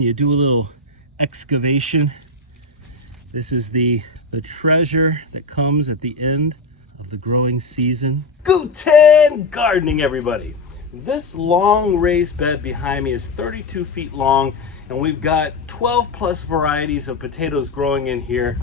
You do a little excavation. This is the treasure that comes at the end of the growing season. Guten Gardening, everybody. This long raised bed behind me is 32 feet long, and we've got 12 plus varieties of potatoes growing in here.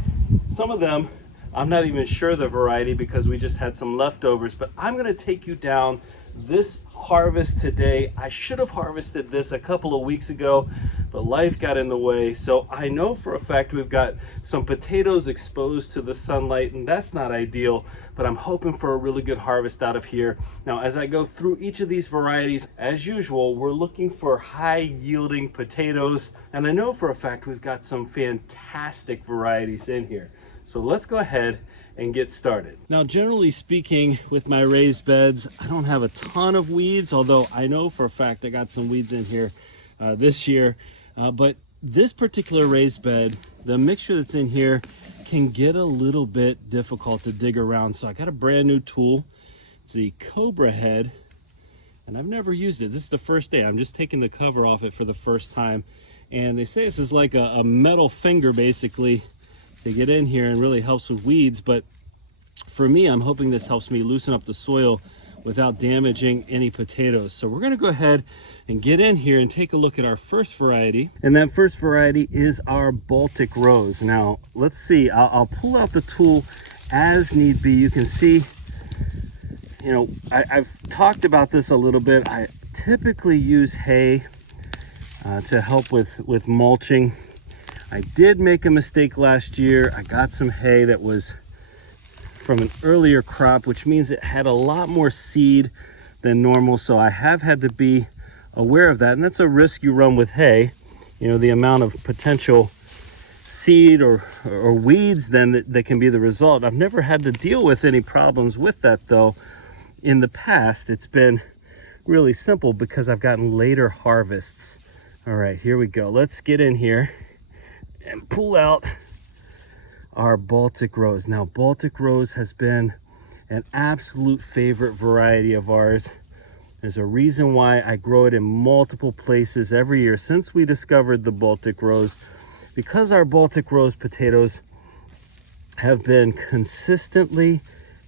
Some of them, I'm not even sure the variety because we just had some leftovers, but I'm gonna take you down this harvest today. I should have harvested this a couple of weeks ago, but life got in the way. So I know for a fact we've got some potatoes exposed to the sunlight, and that's not ideal, but I'm hoping for a really good harvest out of here. Now, as I go through each of these varieties, as usual, we're looking for high yielding potatoes, and I know for a fact we've got some fantastic varieties in here. So let's go ahead and get started. Now, generally speaking, with my raised beds, I don't have a ton of weeds, although I know for a fact I got some weeds in here this year. But this particular raised bed, the mixture that's in here can get a little bit difficult to dig around. So I got a brand new tool. It's the Cobra head, and I've never used it. This is the first day. I'm just taking the cover off it for the first time. And they say this is like a metal finger, basically, to get in here and really helps with weeds. But for me, I'm hoping this helps me loosen up the soil without damaging any potatoes. So we're gonna go ahead and get in here and take a look at our first variety. And that first variety is our Baltic Rose. Now, let's see, I'll pull out the tool as need be. You can see, you know, I've talked about this a little bit. I typically use hay to help with mulching. I did make a mistake last year. I got some hay that was from an earlier crop, which means it had a lot more seed than normal. So I have had to be aware of that. And that's a risk you run with hay. You know, the amount of potential seed or weeds then that can be the result. I've never had to deal with any problems with that though. In the past, it's been really simple because I've gotten later harvests. All right, here we go. Let's get in here and pull out our Baltic Rose. Now, Baltic Rose has been an absolute favorite variety of ours. There's a reason why I grow it in multiple places every year since we discovered the Baltic Rose, because our Baltic Rose potatoes have been consistently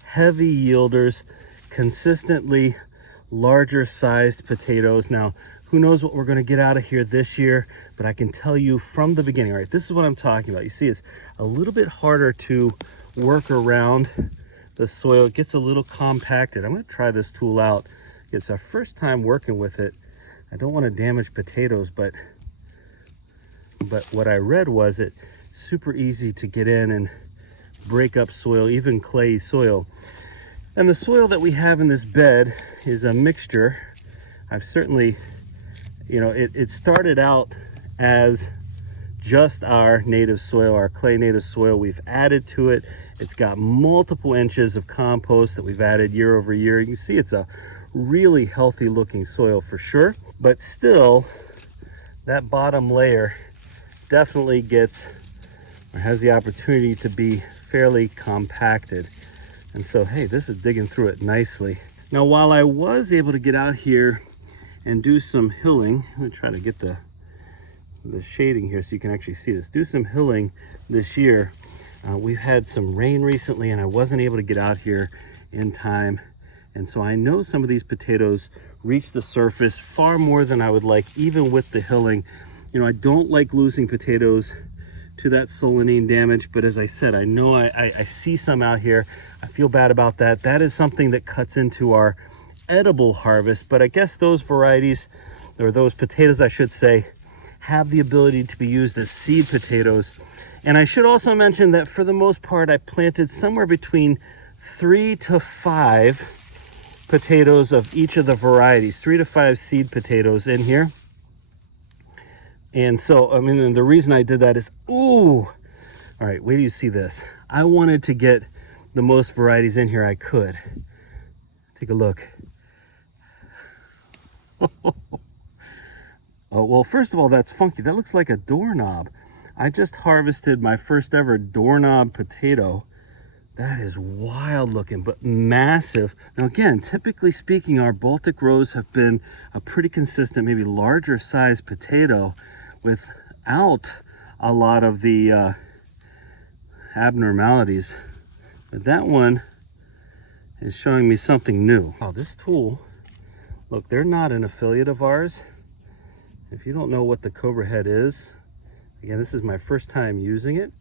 heavy yielders, consistently larger sized potatoes. Now, who knows what we're going to get out of here this year, but I can tell you from the beginning. All right, this is what I'm talking about. You see, it's a little bit harder to work around the soil. It gets a little compacted. I'm going to try this tool out. It's our first time working with it. I don't want to damage potatoes, but what I read was it's super easy to get in and break up soil, even clay soil. And the soil that we have in this bed is a mixture. I've certainly, you know, it started out as just our native soil, our clay native soil. We've added to it. It's got multiple inches of compost that we've added year over year. You can see it's a really healthy looking soil for sure, but still that bottom layer definitely gets or has the opportunity to be fairly compacted. And so, hey, this is digging through it nicely. Now, while I was able to get out here and do some hilling, I'm gonna try to get the shading here so you can actually see this. Do some hilling this year. We've had some rain recently and I wasn't able to get out here in time. And so I know some of these potatoes reach the surface far more than I would like, even with the hilling. You know, I don't like losing potatoes to that solanine damage, but as I said, I know I see some out here. I feel bad about that. That is something that cuts into our edible harvest, but I guess those varieties, or those potatoes I should say, have the ability to be used as seed potatoes. And I should also mention that for the most part, I planted somewhere between 3 to 5 potatoes of each of the varieties, 3 to 5 seed potatoes in here. And so, I mean, and the reason I did that is, ooh, all right, wait till you see this. I wanted to get the most varieties in here I could. Take a look. Oh, well, first of all, that's funky. That looks like a doorknob. I just harvested my first ever doorknob potato. That is wild looking, but massive. Now again, typically speaking, our Baltic Rose have been a pretty consistent, maybe larger size potato with out a lot of the abnormalities, but that one is showing me something new. Oh, this tool, look, they're not an affiliate of ours. If you don't know what the Cobra Head is, again, this is my first time using it.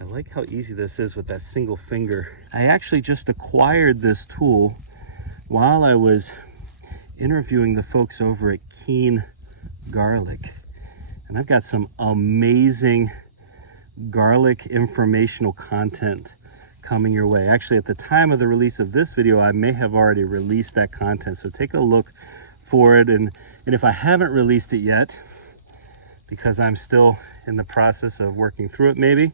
I like how easy this is with that single finger. I actually just acquired this tool while I was interviewing the folks over at Guten Garlic. And I've got some amazing garlic informational content coming your way. Actually, at the time of the release of this video, I may have already released that content. So take a look for it. And if I haven't released it yet, because I'm still in the process of working through it maybe,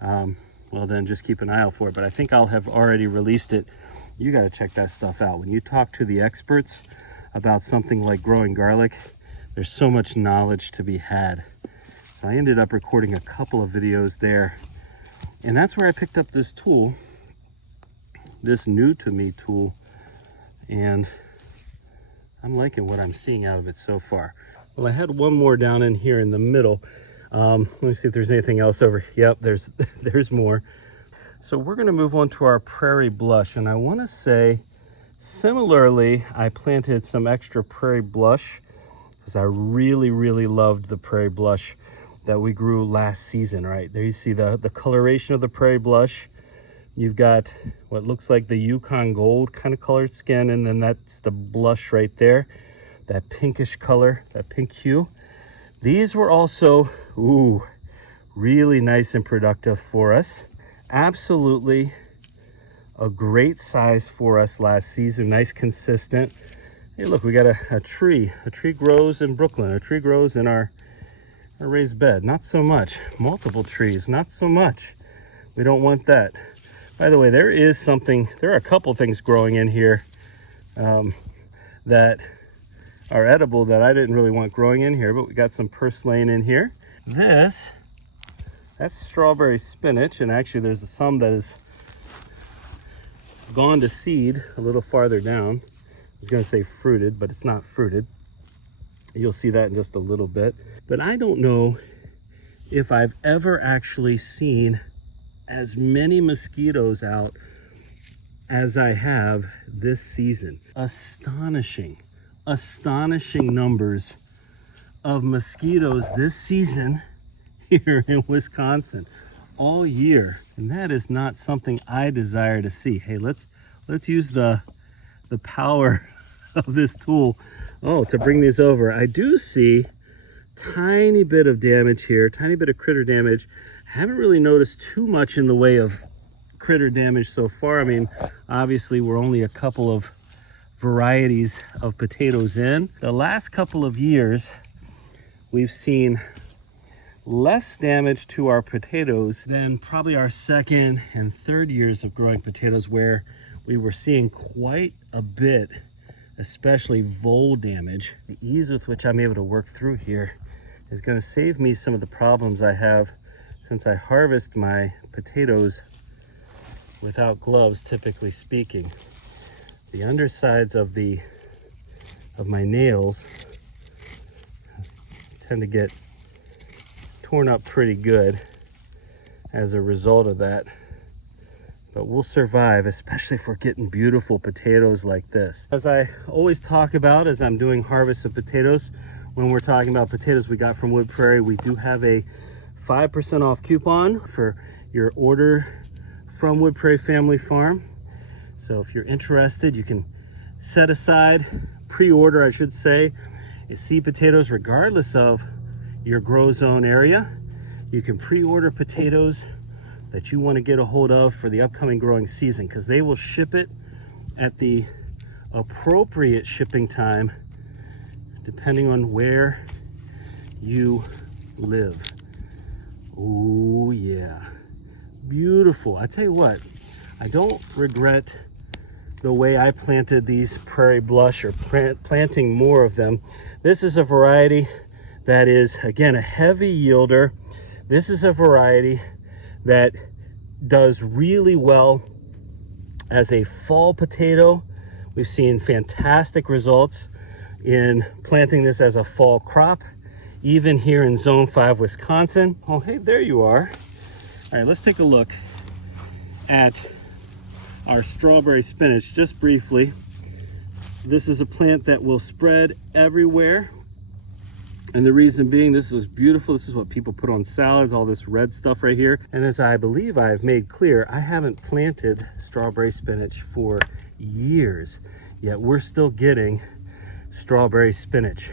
well then just keep an eye out for it. But I think I'll have already released it. You got to check that stuff out. When you talk to the experts about something like growing garlic, there's so much knowledge to be had. So I ended up recording a couple of videos there. And that's where I picked up this tool, this new to me tool. And I'm liking what I'm seeing out of it so far. Well, I had one more down in here in the middle. Let me see if there's anything else over. Yep, there's more. So we're going to move on to our prairie blush, and I want to say similarly, I planted some extra prairie blush because I really loved the prairie blush that we grew last season. Right there you see the coloration of the prairie blush. You've got what looks like the Yukon gold kind of colored skin, and then that's the blush right there, that pinkish color, that pink hue. These were also really nice and productive for us. Absolutely a great size for us last season. Nice, consistent. Hey, look, we got a tree. A tree grows in Brooklyn. A tree grows in our raised bed. Not so much. Multiple trees. Not so much. We don't want that. By the way, there are a couple things growing in here that are edible that I didn't really want growing in here, but we got some purslane in here. That's strawberry spinach, and actually there's some that has gone to seed a little farther down. I was going to say fruited, but it's not fruited. You'll see that in just a little bit. But I don't know if I've ever actually seen as many mosquitoes out as I have this season. Astonishing numbers of mosquitoes this season here in Wisconsin all year, and that is not something I desire to see. Hey, let's use the power of this tool to bring these over. I do see tiny bit of damage here, tiny bit of critter damage. I haven't really noticed too much in the way of critter damage so far. I mean, obviously we're only a couple of varieties of potatoes in. The last couple of years we've seen less damage to our potatoes than probably our second and third years of growing potatoes, where we were seeing quite a bit, especially vole damage. The ease with which I'm able to work through here is going to save me some of the problems I have since I harvest my potatoes without gloves, typically speaking. The undersides of my nails tend to get torn up pretty good as a result of that, but we'll survive, especially if we're getting beautiful potatoes like this. As I always talk about as I'm doing harvests of potatoes, when we're talking about potatoes we got from Wood Prairie, we do have a 5% off coupon for your order from Wood Prairie Family Farm. So if you're interested, you can set aside, pre-order I should say, seed potatoes regardless of your grow zone area. You can pre-order potatoes that you want to get a hold of for the upcoming growing season, because they will ship it at the appropriate shipping time depending on where you live. Oh yeah, beautiful. I tell you what, I don't regret the way I planted these prairie blush, or planting more of them. This is a variety that is, again, a heavy yielder. This is a variety that does really well as a fall potato. We've seen fantastic results in planting this as a fall crop. even here in Zone 5, Wisconsin. Oh, hey, there you are. All right, let's take a look at our strawberry spinach just briefly. This is a plant that will spread everywhere. And the reason being, this is beautiful. This is what people put on salads, all this red stuff right here. And as I believe I've made clear, I haven't planted strawberry spinach for years, yet we're still getting strawberry spinach.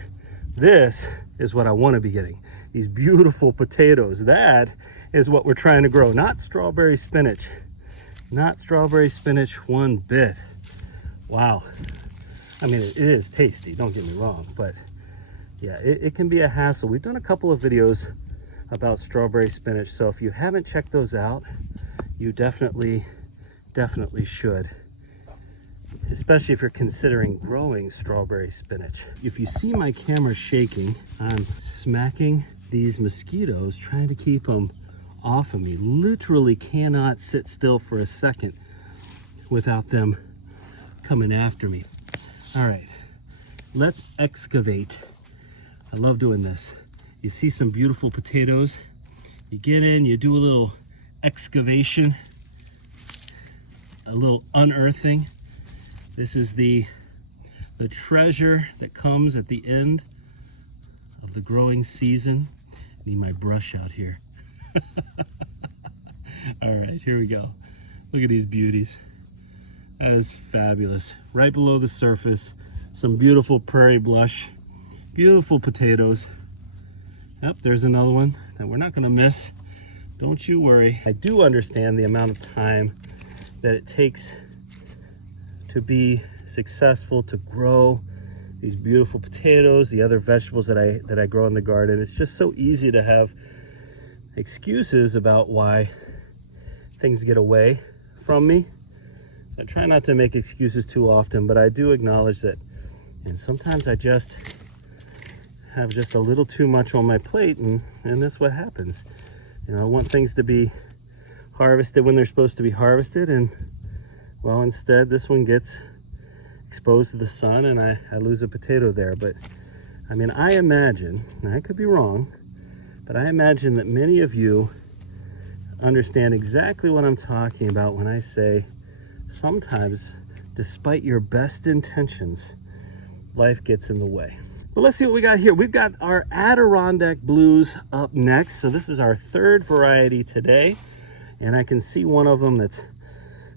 This is what I want to be getting. These beautiful potatoes. That is what we're trying to grow, not strawberry spinach. Not strawberry spinach one bit. Wow. I mean, it is tasty, don't get me wrong, but yeah, it can be a hassle. We've done a couple of videos about strawberry spinach, so if you haven't checked those out, you definitely should, especially if you're considering growing strawberry spinach. If you see my camera shaking, I'm smacking these mosquitoes, trying to keep them off of me. Literally cannot sit still for a second without them coming after me. All right, let's excavate. I love doing this. You see some beautiful potatoes, you get in, you do a little excavation, a little unearthing. This is the treasure that comes at the end of the growing season. I need my brush out here. All right, here we go. Look at these beauties. That is fabulous. Right below the surface, some beautiful prairie blush. Beautiful potatoes. Yep, there's another one that we're not gonna miss. Don't you worry. I do understand the amount of time that it takes to be successful, to grow these beautiful potatoes, the other vegetables that I grow in the garden. It's just so easy to have excuses about why things get away from me. I try not to make excuses too often, but I do acknowledge that, and sometimes I just have just a little too much on my plate, and that's what happens. You know, I want things to be harvested when they're supposed to be harvested, and well, instead this one gets exposed to the sun and I lose a potato there. But I mean, I imagine, and I could be wrong, but I imagine that many of you understand exactly what I'm talking about when I say sometimes, despite your best intentions, life gets in the way. But let's see what we got here. We've got our Adirondack blues up next. So this is our third variety today. And I can see one of them that's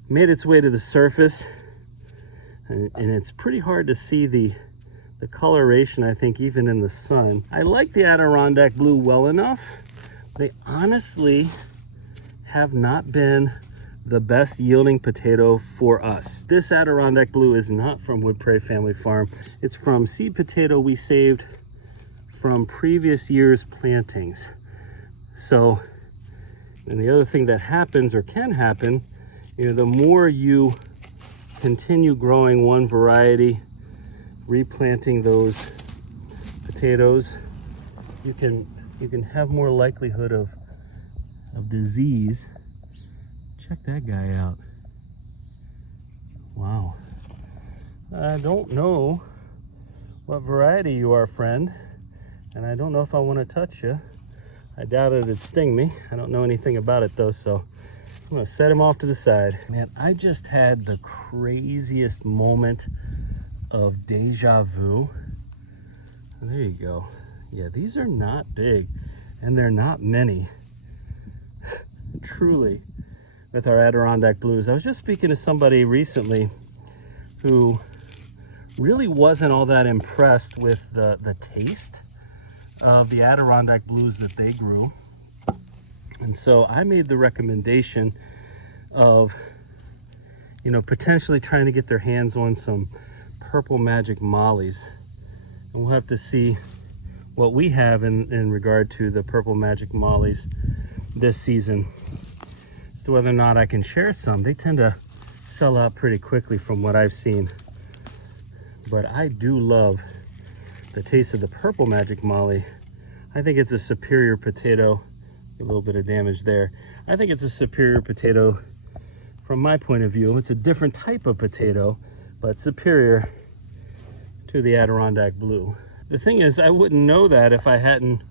made its way to the surface. And it's pretty hard to see the coloration, I think, even in the sun. I like the Adirondack blue well enough. They honestly have not been the best yielding potato for us. This Adirondack blue is not from Wood Prairie Family Farm. It's from seed potato we saved from previous year's plantings. So, and the other thing that happens or can happen, you know, the more you continue growing one variety, replanting those potatoes, you can have more likelihood of disease. Check that guy out. Wow. I don't know what variety you are, friend, and I don't know if I want to touch you. I doubt it'd sting me. I don't know anything about it though, so I'm gonna set him off to the side. Man, I just had the craziest moment of deja vu. There you go. Yeah, these are not big, and they're not many. Truly, with our Adirondack blues. I was just speaking to somebody recently who really wasn't all that impressed with the taste of the Adirondack blues that they grew. And so I made the recommendation of, you know, potentially trying to get their hands on some Purple Magic Mollies. And we'll have to see what we have in regard to the Purple Magic Mollies this season as to whether or not I can share some. They tend to sell out pretty quickly from what I've seen. But I do love the taste of the Purple Magic Molly. I think it's a superior potato. A little bit of damage there. I think it's a superior potato from my point of view. It's a different type of potato, but superior to the Adirondack blue. The thing is, I wouldn't know that if I hadn't,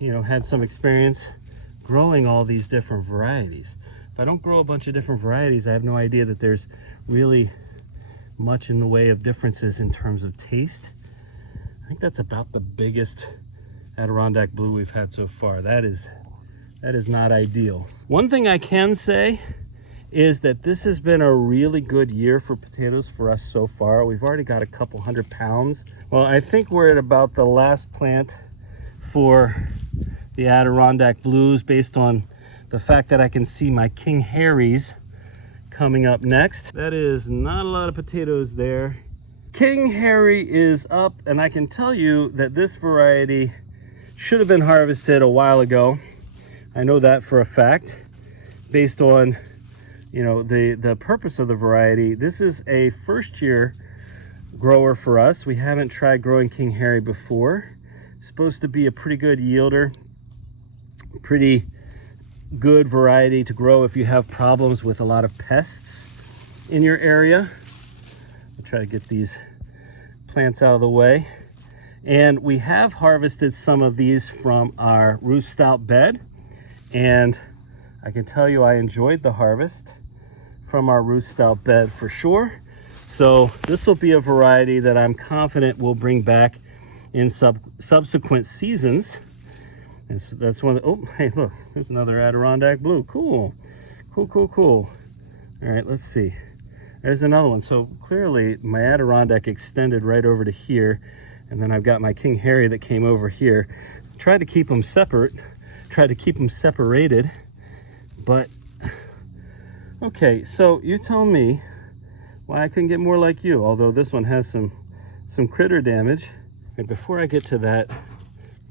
had some experience growing all these different varieties. If I don't grow a bunch of different varieties, I have no idea that there's really much in the way of differences in terms of taste. I think that's about the biggest Adirondack blue we've had so far. That is not ideal. One thing I can say is that this has been a really good year for potatoes for us so far. We've already got a couple 100 pounds. Well, I think we're at about the last plant for the Adirondack blues based on the fact that I can see my King Harrys coming up next. That is not a lot of potatoes there. King Harry is up, and I can tell you that this variety should have been harvested a while ago. I know that for a fact based on the purpose of the variety. This is a first year grower for us. We haven't tried growing King Harry before. It's supposed to be a pretty good yielder, pretty good variety to grow if you have problems with a lot of pests in your area. I'll try to get these plants out of the way. And we have harvested some of these from our root stout bed, and I can tell you I enjoyed the harvest from our root stout bed for sure. So this will be a variety that I'm confident will bring back in subsequent seasons. And so that's one. Oh, hey, look, there's another Adirondack blue. Cool. All right, let's see. There's another one. So clearly my Adirondack extended right over to here, and then I've got my King Harry that came over here. Tried to keep them separate, tried to keep them separated, but okay, so you tell me why I couldn't get more like you, although this one has some critter damage. And before I get to that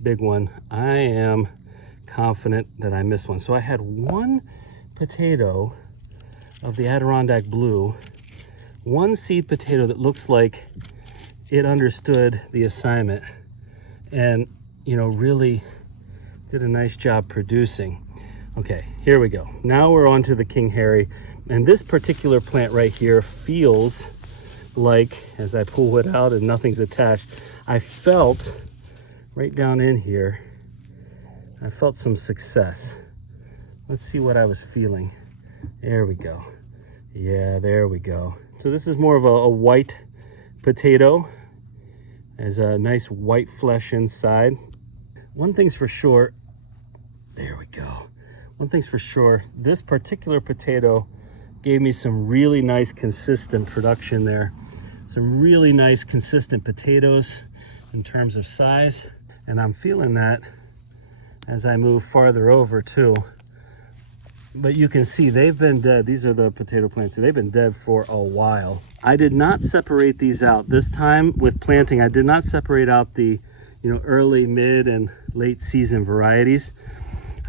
big one, I am confident that I missed one. So I had one potato of the Adirondack blue, one seed potato that looks like it understood the assignment and really did a nice job producing. Okay, here we go. Now we're on to the King Harry, and this particular plant right here feels like, as I pull it out and nothing's attached, I felt right down in here, I felt some success. Let's see what I was feeling. There we go. Yeah, there we go. So this is more of a white potato. Has a nice white flesh inside. One thing's for sure, there we go. One thing's for sure, this particular potato gave me some really nice consistent production there. Some really nice consistent potatoes in terms of size. And I'm feeling that as I move farther over too. But you can see they've been dead. These are the potato plants. They've been dead for a while. I did not separate these out. This time with planting, I did not separate out the early, mid, and late season varieties.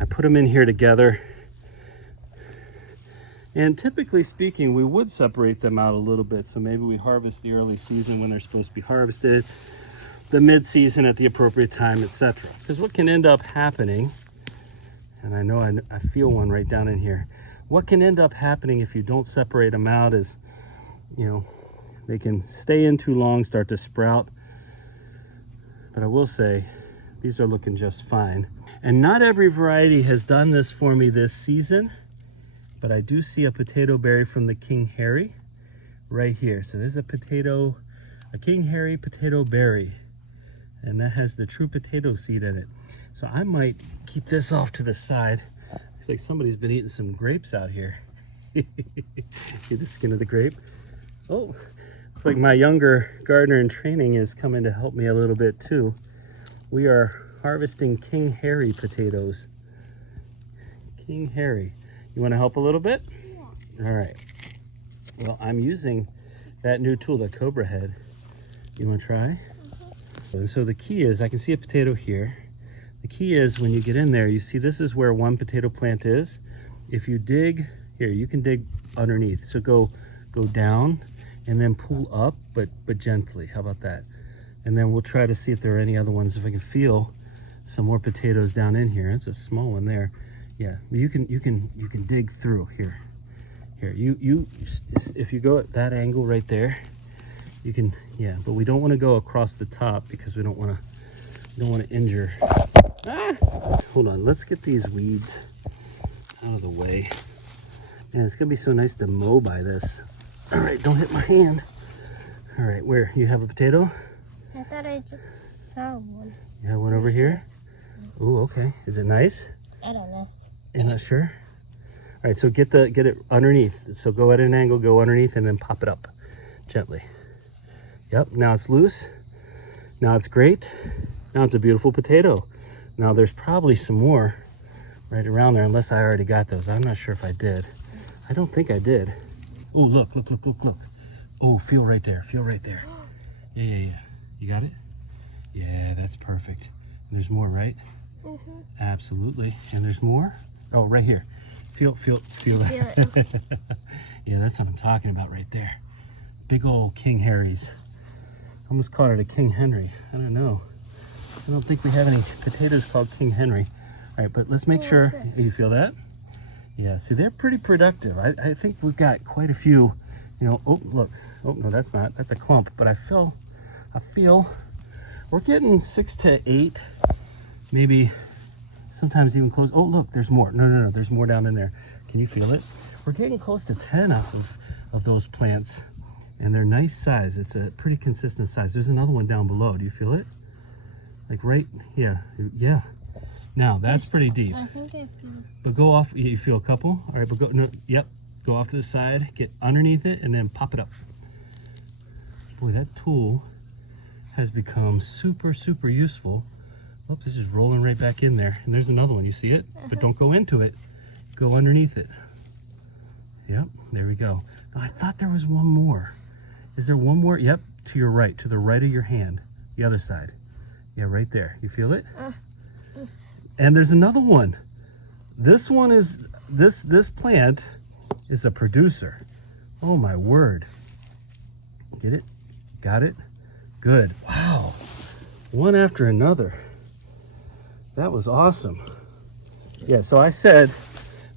I put them in here together. And typically speaking, we would separate them out a little bit. So maybe we harvest the early season when they're supposed to be harvested, the mid season at the appropriate time, etc. Because what can end up happening, and I know I feel one right down in here, what can end up happening if you don't separate them out is, they can stay in too long, start to sprout. But I will say, these are looking just fine. And not every variety has done this for me this season, but I do see a potato berry from the King Harry right here. So there's a King Harry potato berry, and that has the true potato seed in it. So I might keep this off to the side. Looks like somebody's been eating some grapes out here. See the skin of the grape? Oh, looks like my younger gardener in training is coming to help me a little bit too. We are harvesting King Harry potatoes. King Harry. You want to help a little bit? Yeah. All right. Well, I'm using that new tool, the Cobra head. You want to try? And so the key is, I can see a potato here. The key is when you get in there, you see this is where one potato plant is. If you dig, here, you can dig underneath. So go down and then pull up, but gently. How about that? And then we'll try to see if there are any other ones. If I can feel some more potatoes down in here. It's a small one there. Yeah, you can dig through here. Here, if you go at that angle right there, You can, yeah, but we don't want to go across the top because we don't want to injure. Ah! Hold on, let's get these weeds out of the way. Man, it's gonna be so nice to mow by this. All right, don't hit my hand. All right, where? You have a potato? I thought I just saw one. You have one over here? Oh, okay. Is it nice? I don't know. You're not sure? All right, so get it underneath. So go at an angle, go underneath, and then pop it up gently. Yep, now it's loose. Now it's great. Now it's a beautiful potato. Now there's probably some more right around there, unless I already got those. I'm not sure if I did. I don't think I did. Oh, look. Oh, feel right there, Yeah. You got it? Yeah, that's perfect. And there's more, right? Mm-hmm. Absolutely. And there's more? Oh, right here. Feel that. Yeah, that's what I'm talking about right there. Big old King Harry's. I almost called it a King Henry. I don't know. I don't think we have any potatoes called King Henry. All right, but let's make sure. You feel that? Yeah, see, they're pretty productive. I think we've got quite a few, you know. Oh, look. Oh, no, that's not. That's a clump. But I feel we're getting 6 to 8, maybe sometimes even close. Oh, look, there's more. No, there's more down in there. Can you feel it? We're getting close to 10 off of those plants, and they're nice size. It's a pretty consistent size. There's another one down below. Do you feel it? Like right, yeah. Now that's pretty deep. I think I feel. But go off. You feel a couple. All right, but go. No, yep. Go off to the side. Get underneath it, and then pop it up. Boy, that tool has become super useful. Oops, this is rolling right back in there. And there's another one. You see it? But don't go into it. Go underneath it. Yep. There we go. Now, I thought there was one more. Is there one more? Yep. To your right. To the right of your hand. The other side. Yeah, right there. You feel it? And there's another one. This one is, this plant is a producer. Oh my word. Get it? Got it? Good. Wow. One after another. That was awesome. Yeah, so I said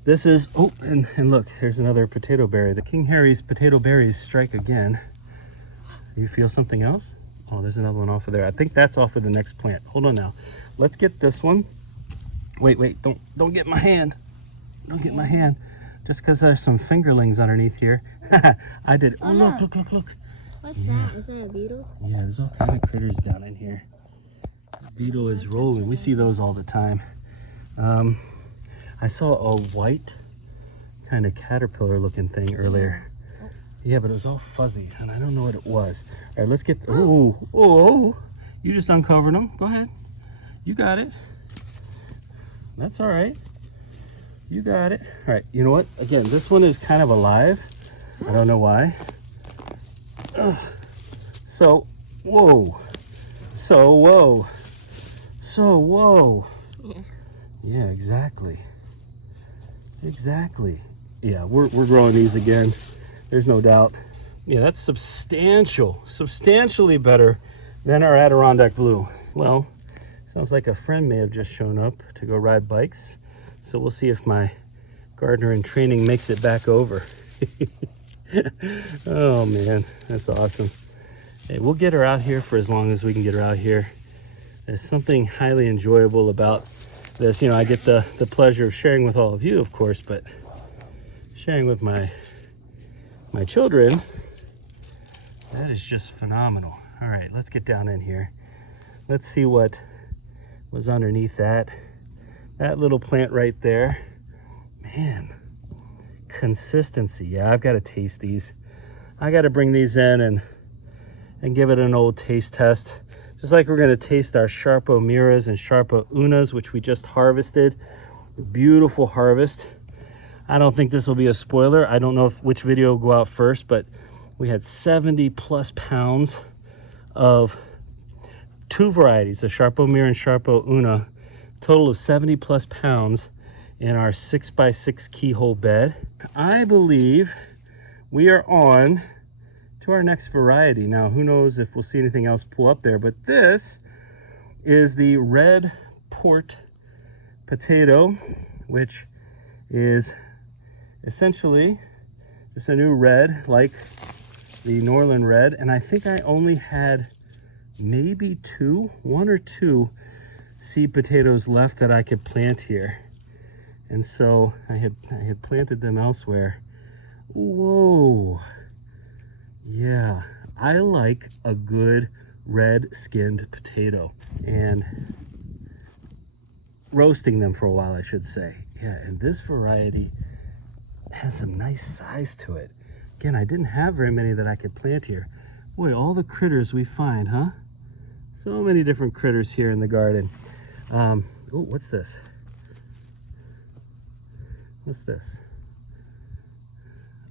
this is, oh, and look, here's another potato berry. The King Harry's potato berries strike again. You feel something else? Oh, there's another one off of there. I think that's off of the next plant. Hold on now. Let's get this one. Wait, don't get my hand. Don't get my hand. Just because there's some fingerlings underneath here. I did. Oh, look. What's that? Is that a beetle? Yeah, there's all kind of critters down in here. The beetle is rolling. We see those all the time. I saw a white kind of caterpillar looking thing earlier. Yeah, but it was all fuzzy, and I don't know what it was. All right, let's get. Oh! You just uncovered them. Go ahead. You got it. That's all right. You got it. All right. You know what? Again, this one is kind of alive. I don't know why. So, whoa. Yeah, exactly. Yeah, we're growing these again. There's no doubt. Yeah, that's substantially better than our Adirondack Blue. Well, sounds like a friend may have just shown up to go ride bikes. So we'll see if my gardener in training makes it back over. Oh man, that's awesome. Hey, we'll get her out here for as long as we can get her out here. There's something highly enjoyable about this. You know, I get the pleasure of sharing with all of you, of course, but sharing with my children, that is just phenomenal. All right, let's get down in here. Let's see what was underneath that little plant right there. Man, consistency. Yeah, I've got to taste these. I got to bring these in and give it an old taste test. Just like we're going to taste our Sharpo Miras and Sharpo Unas, which we just harvested. Beautiful harvest. I don't think this will be a spoiler. I don't know which video will go out first, but we had 70 plus pounds of two varieties, the Sharpo Mira and Sharpo Una, total of 70 plus pounds in our 6x6 keyhole bed. I believe we are on to our next variety. Now, who knows if we'll see anything else pull up there, but this is the red port potato, which is essentially just a new red, like the Northern Red, and I think I only had maybe one or two seed potatoes left that I could plant here. And so I had planted them elsewhere. Whoa. Yeah, I like a good red-skinned potato, and roasting them for a while, I should say. Yeah, and this variety has some nice size to it. Again, I didn't have very many that I could plant here. Boy, all the critters we find, huh? So many different critters here in the garden. Oh, what's this? What's this?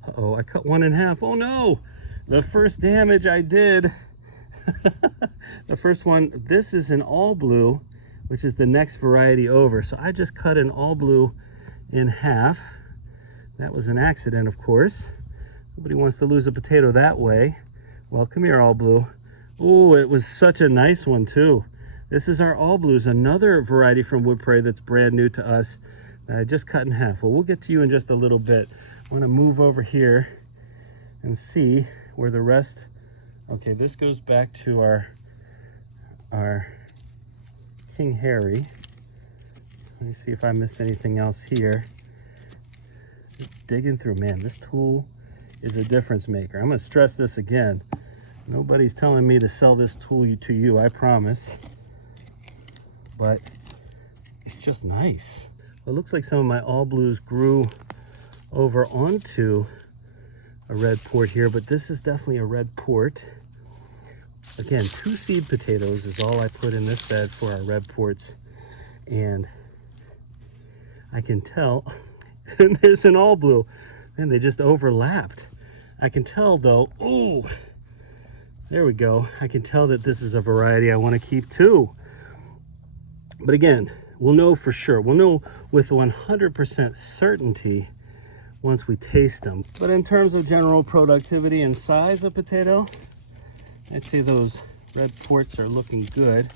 Uh-oh, I cut one in half. Oh no! The first damage I did. The first one, this is an all blue, which is the next variety over. So I just cut an all blue in half. That was an accident, of course. Nobody wants to lose a potato that way. Well, come here, all blue. Oh, it was such a nice one too. This is our all blues, another variety from Wood Prairie that's brand new to us that I just cut in half. Well, we'll get to you in just a little bit. I want to move over here and see where the rest. Okay, this goes back to our King Harry. Let me see if I missed anything else here. Just digging through, man, this tool is a difference maker. I'm gonna stress this again. Nobody's telling me to sell this tool to you, I promise. But it's just nice. Well, it looks like some of my all blues grew over onto a red port here, but this is definitely a red port. Again, 2 seed potatoes is all I put in this bed for our red ports. And I can tell, and there's an all blue, and they just overlapped. I can tell though, oh, there we go. I can tell that this is a variety I want to keep too. But again, we'll know for sure. We'll know with 100% certainty once we taste them. But in terms of general productivity and size of potato, I'd say those red ports are looking good.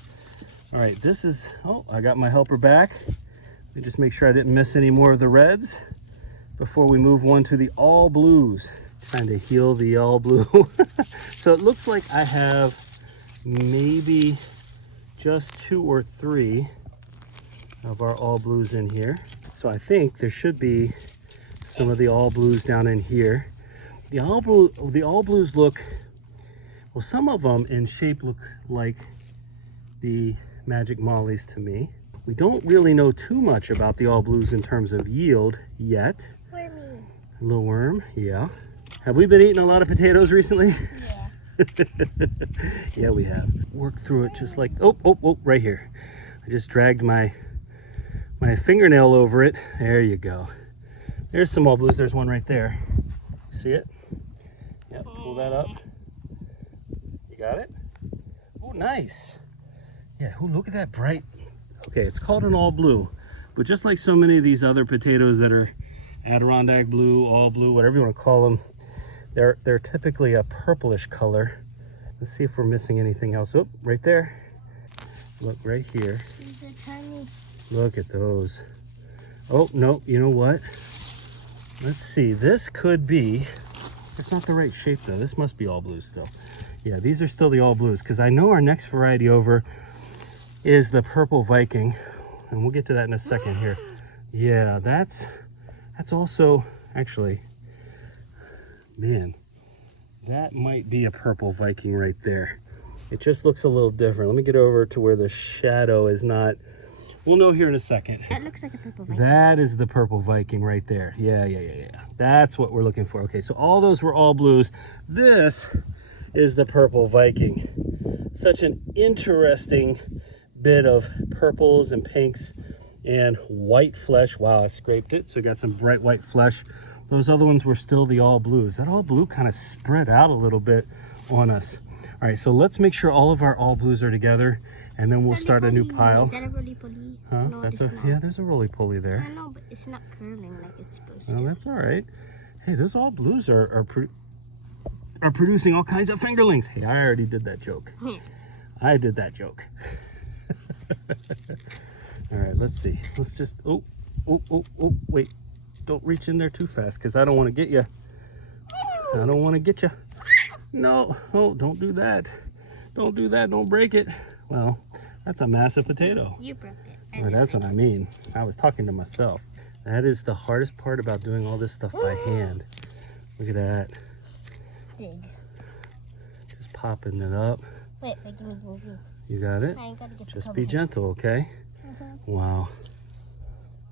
All right, this is, oh, I got my helper back. Let me just make sure I didn't miss any more of the reds before we move on to the all blues. Trying to heal the all blue. So it looks like I have maybe just 2 or 3 of our all blues in here. So I think there should be some of the all blues down in here. The all blues look, well, some of them in shape look like the Magic Mollies to me. We don't really know too much about the all blues in terms of yield yet. Wormy. A little worm, yeah. Have we been eating a lot of potatoes recently? Yeah. Yeah, we have. Work through it just like, oh, right here. I just dragged my fingernail over it. There you go. There's some all blues. There's one right there. See it? Yep, pull that up. You got it? Oh, nice. Yeah, oh, look at that bright. Okay, it's called an all blue, but just like so many of these other potatoes that are Adirondack blue, all blue, whatever you want to call them, they're typically a purplish color. Let's see if we're missing anything else. Oh, right there. Look right here. Look at those. Oh, no, you know what? Let's see, this could be, it's not the right shape though. This must be all blues still. Yeah, these are still the all blues, because I know our next variety over is the purple Viking, and we'll get to that in a second here. Yeah, that's also, actually, man, that might be a purple Viking right there. It just looks a little different. Let me get over to where the shadow is not. We'll know here in a second. That looks like a purple Viking. That is the purple Viking right there. Yeah. That's what we're looking for. Okay, so all those were all blues. This is the purple Viking. Such an interesting bit of purples and pinks and white flesh. Wow, I scraped it, so we got some bright white flesh. Those other ones were still the all blues. That all blue kind of spread out a little bit on us. All right, so let's make sure all of our all blues are together, and then we'll start a new pile. Is that a roly-poly? Huh? No, That's it's yeah, there's a roly-poly there. I know, but it's not curling like it's supposed to. Oh, that's all right. Hey, those all blues are producing all kinds of fingerlings. Hey, I already did that joke. I did that joke. All right, let's see. Let's just, oh, wait. Don't reach in there too fast, because I don't want to get you. I don't want to get you. No, oh, don't do that. Don't do that, don't break it. Well, that's a massive potato. You broke it. Well, that's what I mean. I was talking to myself. That is the hardest part about doing all this stuff by hand. Look at that. Dig. Just popping it up. Wait, give me. You got it? I ain't gotta get Just be gentle, okay? Wow.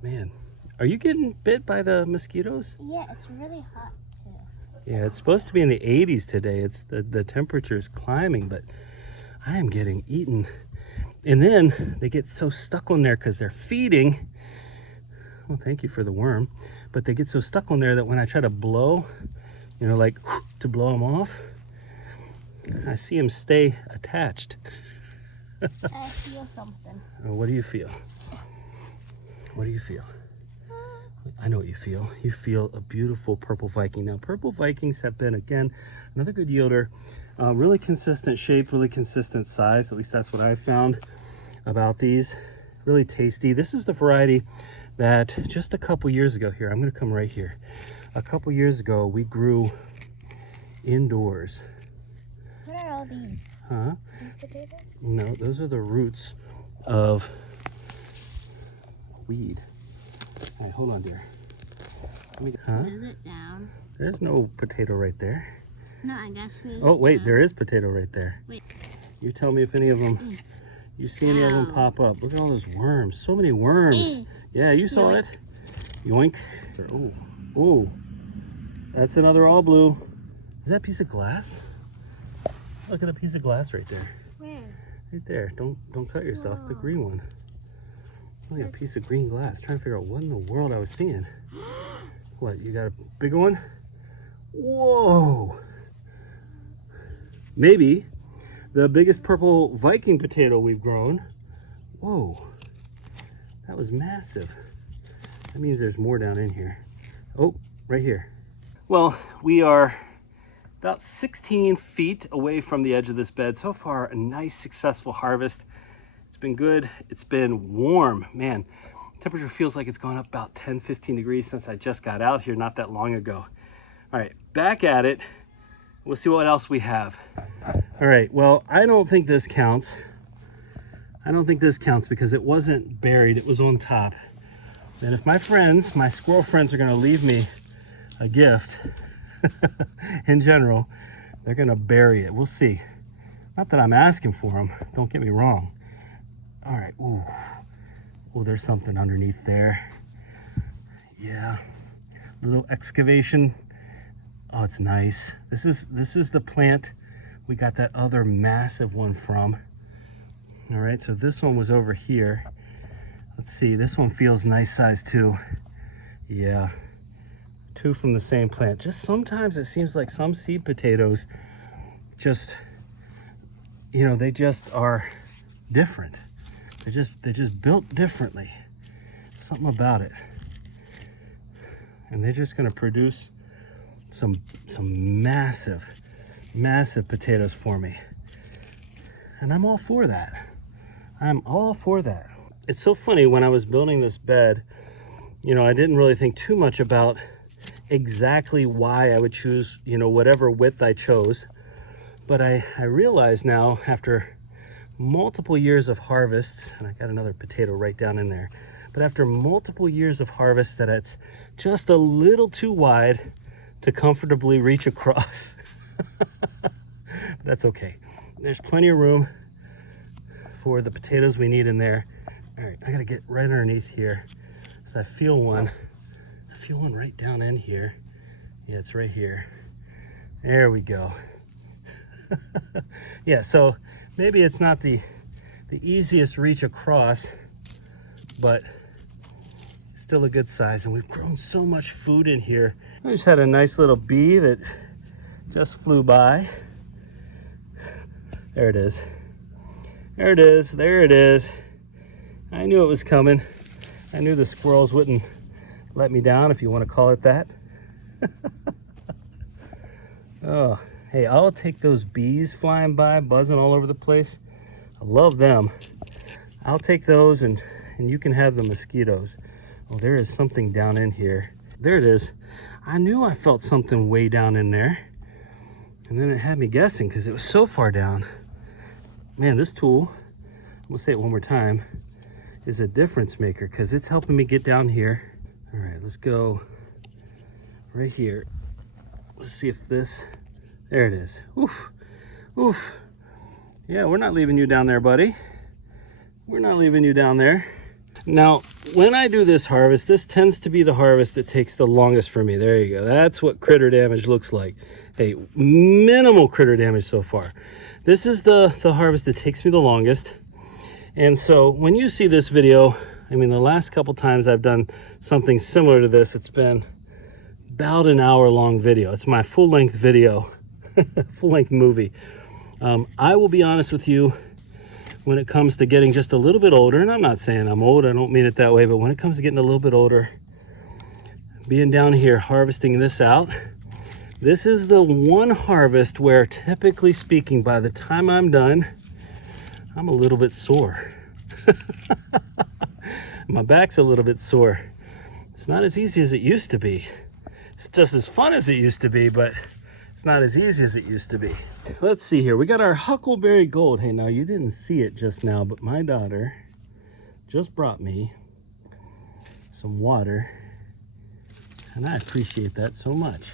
Man, are you getting bit by the mosquitoes? Yeah, it's really hot too. Yeah, it's supposed to be in the 80s today. It's the temperature is climbing, but I am getting eaten. And then they get so stuck on there because they're feeding. Well, thank you for the worm. But they get so stuck on there that when I try to blow, you know, like to blow them off, I see them stay attached. I feel something. What do you feel? What do you feel? I know what you feel. You feel a beautiful purple Viking. Now, purple Vikings have been, again, another good yielder. Really consistent shape, really consistent size. At least that's what I've found about these. Really tasty. This is the variety that just a couple years ago here, I'm going to come right here. A couple years ago, we grew indoors. What are all these? Huh? These potatoes? No, those are the roots of weed. All right, hold on, dear. Let me, Move it down. There's no potato right there. No, I guess we. Oh, wait, there is potato right there. Wait. You tell me if any of them, you see any of them pop up. Look at all those worms. So many worms. Yeah, you saw it. Yoink. Oh, oh, that's another all blue. Is that a piece of glass? Look at the piece of glass right there. Where? Right there. Don't cut yourself. The green one. Look at a piece of green glass. Trying to figure out what in the world I was seeing. What, you got a bigger one? Whoa! Maybe the biggest purple Viking potato we've grown. Whoa, that was massive. That means there's more down in here. Oh, right here. Well, we are about 16 feet away from the edge of this bed. So far, a nice, successful harvest. It's been good. It's been warm. Man, temperature feels like it's gone up about 10, 15 degrees since I just got out here not that long ago. All right, back at it. We'll see what else we have. All right, well, I don't think this counts. I don't think this counts because it wasn't buried, it was on top. And if my friends, my squirrel friends, are gonna leave me a gift, in general, they're gonna bury it. We'll see. Not that I'm asking for them, don't get me wrong. All right, ooh. Oh, there's something underneath there. Yeah, little excavation. Oh, it's nice. This is the plant we got that other massive one from. All right, so this one was over here. Let's see, this one feels nice size too. Yeah, two from the same plant. Just sometimes it seems like some seed potatoes just, you know, they just are different. They're just built differently. Something about it. And they're just gonna produce some massive potatoes for me. And I'm all for that. I'm all for that. It's so funny, when I was building this bed, you know, I didn't really think too much about exactly why I would choose, you know, whatever width I chose. But I realize now, after multiple years of harvests, and I got another potato right down in there, but after multiple years of harvest, that it's just a little too wide to comfortably reach across. That's okay. There's plenty of room for the potatoes we need in there. All right, I gotta get right underneath here. So I feel one right down in here. Yeah, it's right here. There we go. Yeah, so maybe it's not the easiest reach across, but still a good size. And we've grown so much food in here. I just had a nice little bee that just flew by. There it is. There it is. There it is. I knew it was coming. I knew the squirrels wouldn't let me down, if you want to call it that. Oh, hey, I'll take those bees flying by, buzzing all over the place. I love them. I'll take those, and you can have the mosquitoes. Oh, there is something down in here. There it is. I knew I felt something way down in there. And then it had me guessing because it was so far down. Man, this tool, I'm gonna say it one more time, is a difference maker because it's helping me get down here. All right, let's go right here. Let's see if this, there it is. Oof, oof. Yeah, we're not leaving you down there, buddy. We're not leaving you down there. Now, when I do this harvest, this tends to be the harvest that takes the longest for me. There you go. That's what critter damage looks like. Hey, minimal critter damage so far. This is the harvest that takes me the longest. And so when you see this video, I mean, the last couple times I've done something similar to this, it's been about an hour-long video. It's my full-length video, full-length movie. I will be honest with you, when it comes to getting just a little bit older, and I'm not saying I'm old, I don't mean it that way, but when it comes to getting a little bit older, being down here harvesting this out, this is the one harvest where, typically speaking, by the time I'm done, I'm a little bit sore. My back's a little bit sore. It's not as easy as it used to be. It's just as fun as it used to be, but it's not as easy as it used to be. Let's see here. We got our Huckleberry Gold. Hey, now you didn't see it just now, but my daughter just brought me some water, and I appreciate that so much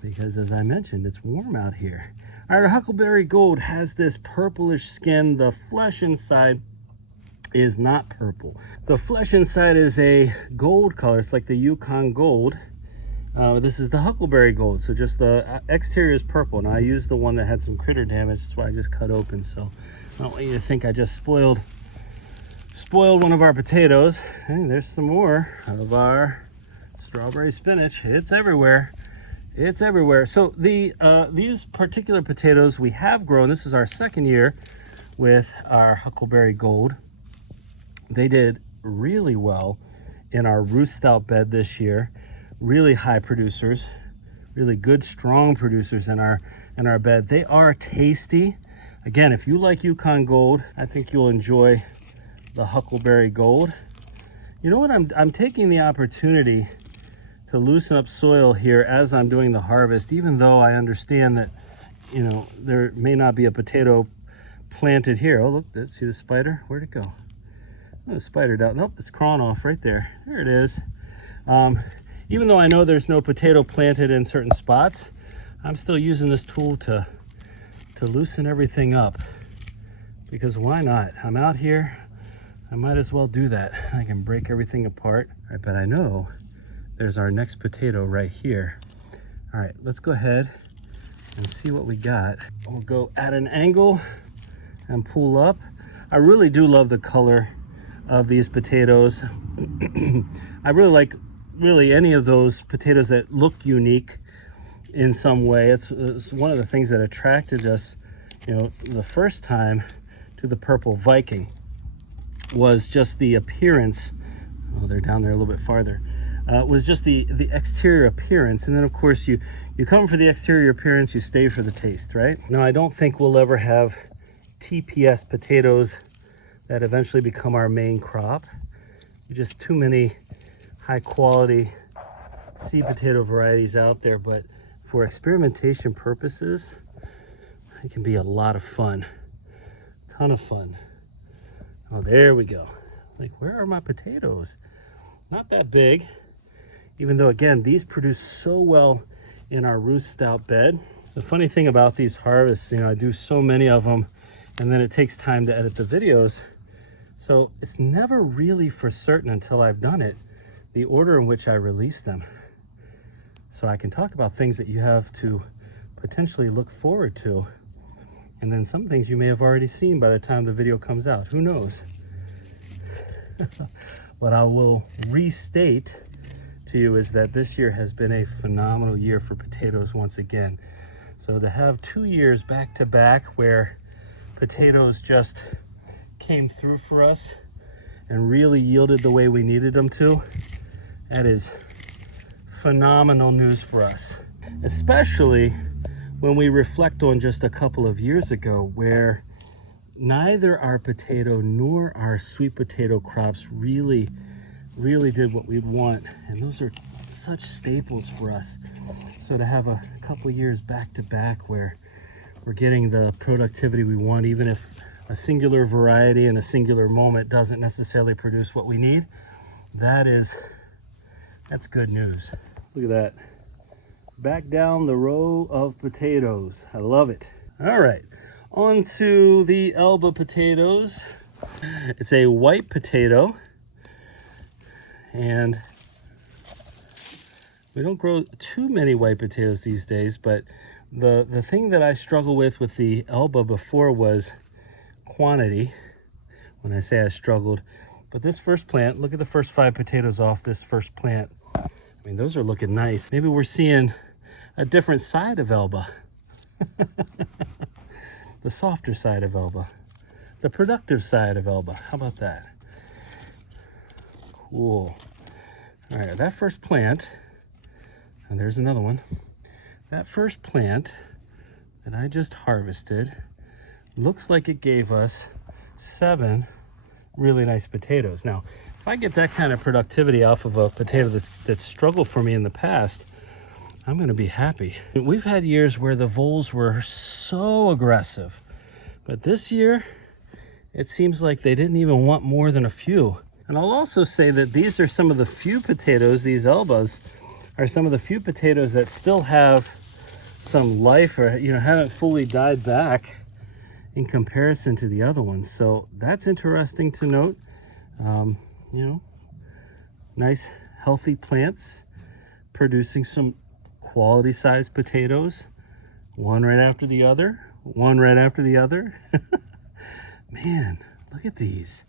because, as I mentioned, it's warm out here. Our Huckleberry Gold has this purplish skin. The flesh inside is not purple. The flesh inside is a gold color. It's like the Yukon Gold. This is the Huckleberry Gold, so just the exterior is purple. Now I used the one that had some critter damage, that's why I just cut open, so I don't want you to think I just spoiled one of our potatoes. Hey, there's some more of our strawberry spinach. It's everywhere. It's everywhere. So these particular potatoes we have grown, this is our second year with our Huckleberry Gold. They did really well in our roost out bed this year. Really high producers, really good, strong producers in our bed. They are tasty. Again, if you like Yukon Gold, I think you'll enjoy the Huckleberry Gold. You know what? I'm taking the opportunity to loosen up soil here as I'm doing the harvest, even though I understand that, you know, there may not be a potato planted here. Oh, look, see the spider? Where'd it go? Oh, the spider down. Nope, it's crawling off right there. There it is. Even though I know there's no potato planted in certain spots, I'm still using this tool to loosen everything up, because why not? I'm out here, I might as well do that. I can break everything apart. All right, but I know there's our next potato right here. All right, let's go ahead and see what we got. We'll go at an angle and pull up. I really do love the color of these potatoes. I really like any of those potatoes that look unique in some way. It's one of the things that attracted us, you know, the first time to the purple Viking, was just the appearance. Oh, they're down there a little bit farther. Was just the exterior appearance, and then of course you come for the exterior appearance, you stay for the taste, right? Now, I don't think we'll ever have TPS potatoes that eventually become our main crop. Just too many high quality seed potato varieties out there, but for experimentation purposes, it can be a lot of fun. Ton of fun. Oh, there we go. Like, where are my potatoes? Not that big, even though, again, these produce so well in our roost out bed. The funny thing about these harvests, you know, I do so many of them, and then it takes time to edit the videos. So it's never really for certain until I've done it, the order in which I release them. So I can talk about things that you have to potentially look forward to, and then some things you may have already seen by the time the video comes out. Who knows? What I will restate to you is that this year has been a phenomenal year for potatoes once again. So to have 2 years back to back where potatoes just came through for us and really yielded the way we needed them to, that is phenomenal news for us, especially when we reflect on just a couple of years ago where neither our potato nor our sweet potato crops really did what we'd want. And those are such staples for us. So to have a couple years back to back where we're getting the productivity we want, even if a singular variety in a singular moment doesn't necessarily produce what we need, that's good news. Look at that. Back down the row of potatoes. I love it. All right, on to the Elba potatoes. It's a white potato, and we don't grow too many white potatoes these days, but the thing that I struggle with the Elba before was quantity. When I say I struggled, but this first plant, look at the first 5 potatoes off this first plant. I mean, those are looking nice. Maybe we're seeing a different side of Elba. The softer side of Elba. The productive side of Elba. How about that? Cool. All right, that first plant, and there's another one. That first plant that I just harvested looks like it gave us 7 really nice potatoes. Now, if I get that kind of productivity off of a potato that's struggled for me in the past, I'm gonna be happy. We've had years where the voles were so aggressive, but this year, it seems like they didn't even want more than a few. And I'll also say that these are some of the few potatoes, these Elbas, are some of the few potatoes that still have some life or, haven't fully died back in comparison to the other ones. So that's interesting to note. Nice, healthy plants producing some quality sized potatoes, one right after the other, one right after the other. Man, look at these.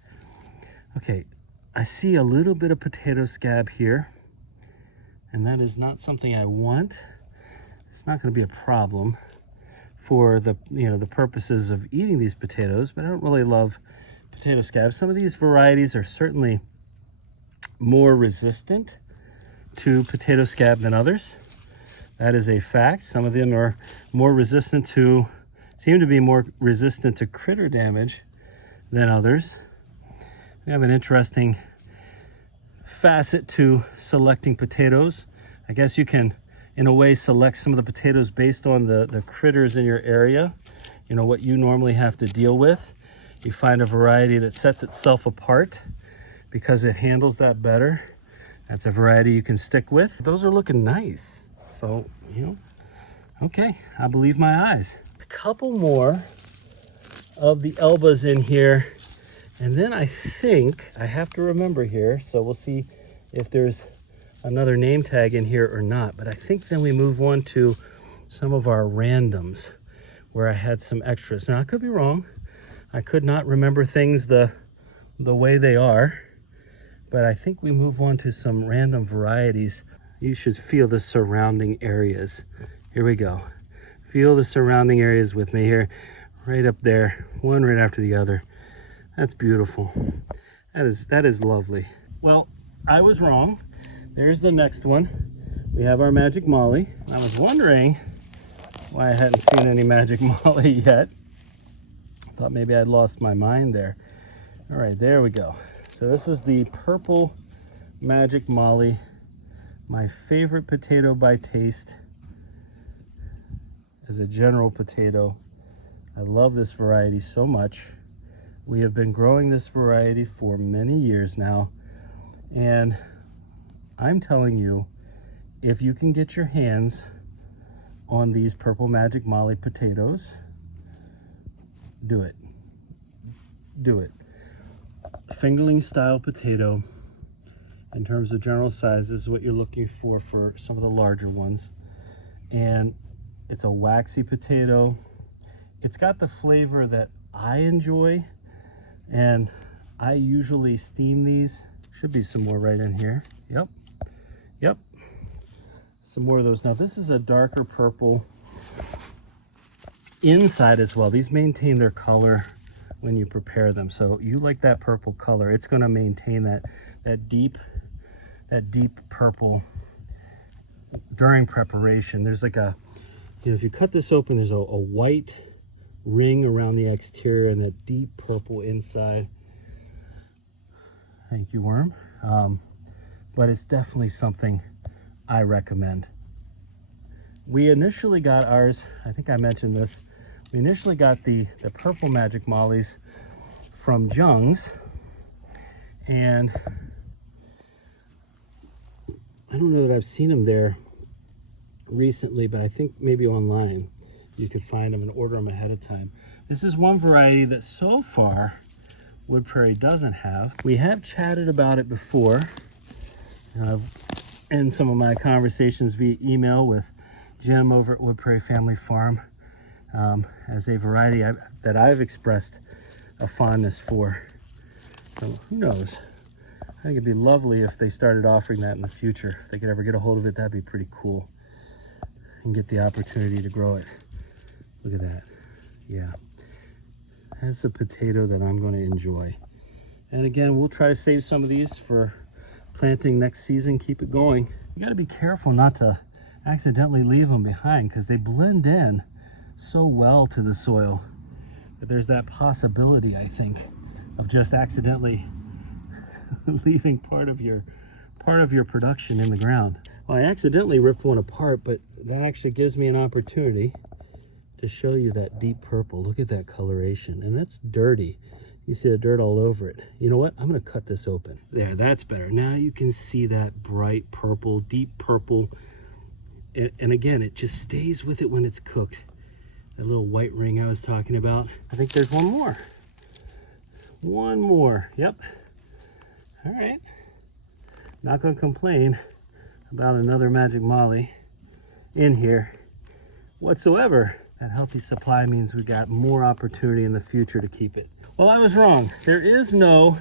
Okay, I see a little bit of potato scab here, and that is not something I want. It's not going to be a problem for the purposes of eating these potatoes, but I don't really love potato scabs. Some of these varieties are certainly more resistant to potato scab than others. That is a fact. Some of them are seem to be more resistant to critter damage than others. We have an interesting facet to selecting potatoes. I guess you can, in a way, select some of the potatoes based on the critters in your area, what you normally have to deal with. You find a variety that sets itself apart because it handles that better. That's a variety you can stick with. Those are looking nice. So, okay, I believe my eyes. A couple more of the Elbas in here, and then I think I have to remember here, so we'll see if there's another name tag in here or not, but I think then we move on to some of our randoms where I had some extras. Now, I could be wrong. I could not remember things the way they are, but I think we move on to some random varieties. You should feel the surrounding areas. Here we go. Feel the surrounding areas with me here, right up there, one right after the other. That's beautiful. That is lovely. Well, I was wrong. There's the next one. We have our Magic Molly. I was wondering why I hadn't seen any Magic Molly yet. I thought maybe I'd lost my mind there. All right, there we go. So this is the purple Magic Molly, my favorite potato by taste as a general potato. I love this variety so much. We have been growing this variety for many years now, and I'm telling you, if you can get your hands on these purple Magic Molly potatoes, do it. Do it. Fingerling style potato, in terms of general size, is what you're looking for some of the larger ones. And it's a waxy potato. It's got the flavor that I enjoy, and I usually steam these. Should be some more right in here. Yep. Some more of those. Now this is a darker purple inside as well. These maintain their color when you prepare them. So you like that purple color, it's going to maintain that deep purple during preparation. There's like if you cut this open, there's a white ring around the exterior and that deep purple inside. Thank you, worm. But it's definitely something I recommend. We initially got ours, I think I mentioned this, we initially got the purple magic mollies from Jung's, and I don't know that I've seen them there recently, but I think maybe online you could find them and order them ahead of time. This is one variety that so far Wood Prairie doesn't have. We have chatted about it before in some of my conversations via email with Jim over at Wood Prairie Family Farm, as a variety that I've expressed a fondness for. So who knows? I think it'd be lovely if they started offering that in the future. If they could ever get a hold of it, that'd be pretty cool. And get the opportunity to grow it. Look at that. Yeah. That's a potato that I'm going to enjoy. And again, we'll try to save some of these for planting next season. Keep it going. You got to be careful not to accidentally leave them behind, because they blend in so well to the soil that there's that possibility, I think, of just accidentally leaving part of your production in the ground. Well, I accidentally ripped one apart, but that actually gives me an opportunity to show you that deep purple. Look at that coloration, and that's dirty. You see the dirt all over it. You know what? I'm going to cut this open. There, that's better. Now you can see that bright purple, deep purple. And again, it just stays with it when it's cooked. That little white ring I was talking about. I think there's one more. One more. Yep. All right. Not going to complain about another magic molly in here whatsoever. That healthy supply means we got more opportunity in the future to keep it. Well, I was wrong. There is no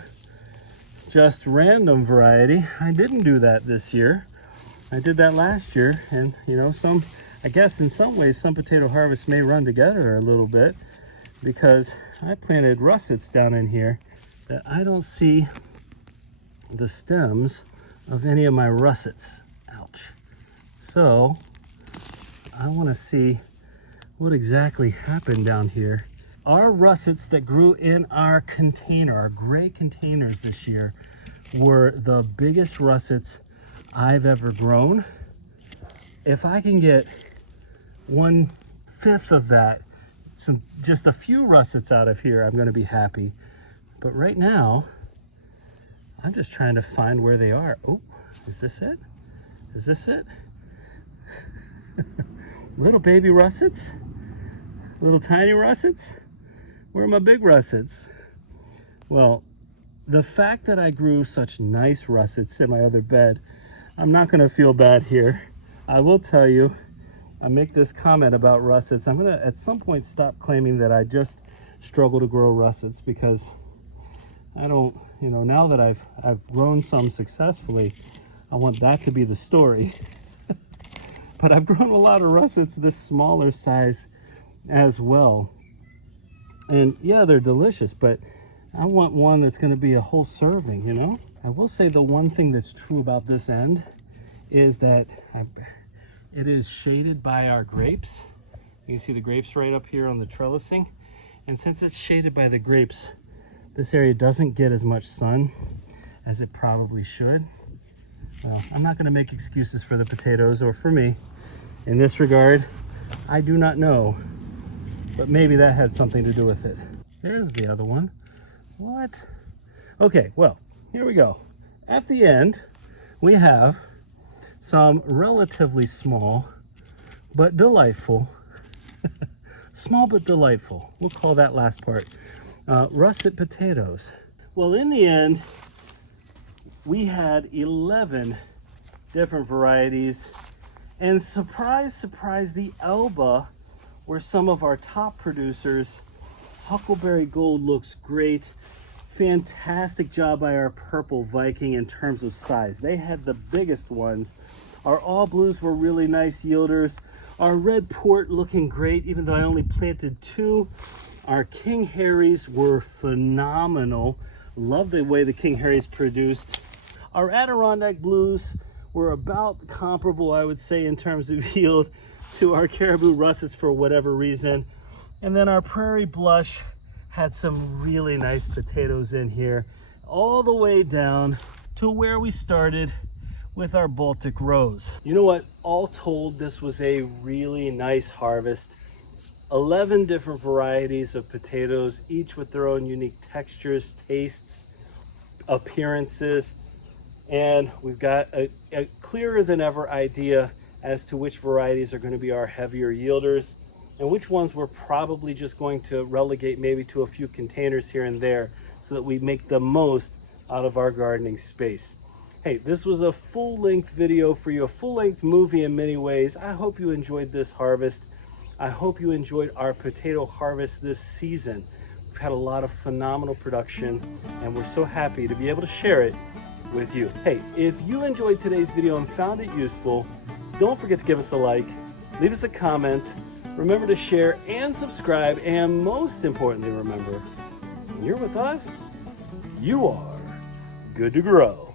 just random variety. I didn't do that this year. I did that last year, and you know, I guess in some ways some potato harvests may run together a little bit, because I planted russets down in here that I don't see the stems of any of my russets. Ouch. So I want to see what exactly happened down here. Our russets that grew in our container, our gray containers this year, were the biggest russets I've ever grown. If I can get 1/5 of that, just a few russets out of here, I'm going to be happy. But right now, I'm just trying to find where they are. Oh, is this it? Is this it? Little baby russets? Little tiny russets? Where are my big russets? Well, the fact that I grew such nice russets in my other bed, I'm not going to feel bad here. I will tell you, I make this comment about russets. I'm going to at some point stop claiming that I just struggle to grow russets, because I don't, you know, now that I've grown some successfully, I want that to be the story. But I've grown a lot of russets this smaller size as well. And yeah, they're delicious, but I want one that's going to be a whole serving, you know? I will say the one thing that's true about this end is that it is shaded by our grapes. You can see the grapes right up here on the trellising. And since it's shaded by the grapes, this area doesn't get as much sun as it probably should. Well, I'm not going to make excuses for the potatoes or for me in this regard. I do not know, but maybe that had something to do with it. There's the other one. What? Okay, well, here we go. At the end, we have some relatively small but delightful, small but delightful, we'll call that last part, russet potatoes. Well, in the end, we had 11 different varieties, and surprise, surprise, the Elba were some of our top producers. Huckleberry Gold looks great. Fantastic job by our purple Viking in terms of size. They had the biggest ones. Our all blues were really nice yielders. Our red port looking great, even though I only planted 2. Our King Harrys were phenomenal. Love the way the King Harrys produced. Our Adirondack blues were about comparable, I would say, in terms of yield to our caribou russets for whatever reason. And then our Prairie Blush had some really nice potatoes in here, all the way down to where we started with our Baltic rose. You know what? All told, this was a really nice harvest. 11 different varieties of potatoes, each with their own unique textures, tastes, appearances. And we've got a clearer than ever idea as to which varieties are going to be our heavier yielders and which ones we're probably just going to relegate maybe to a few containers here and there so that we make the most out of our gardening space. Hey, this was a full-length video for you, a full-length movie in many ways. I hope you enjoyed this harvest. I hope you enjoyed our potato harvest this season. We've had a lot of phenomenal production and we're so happy to be able to share it with you. Hey, if you enjoyed today's video and found it useful, don't forget to give us a like, leave us a comment, remember to share and subscribe, and most importantly, remember, when you're with us, you are good to grow.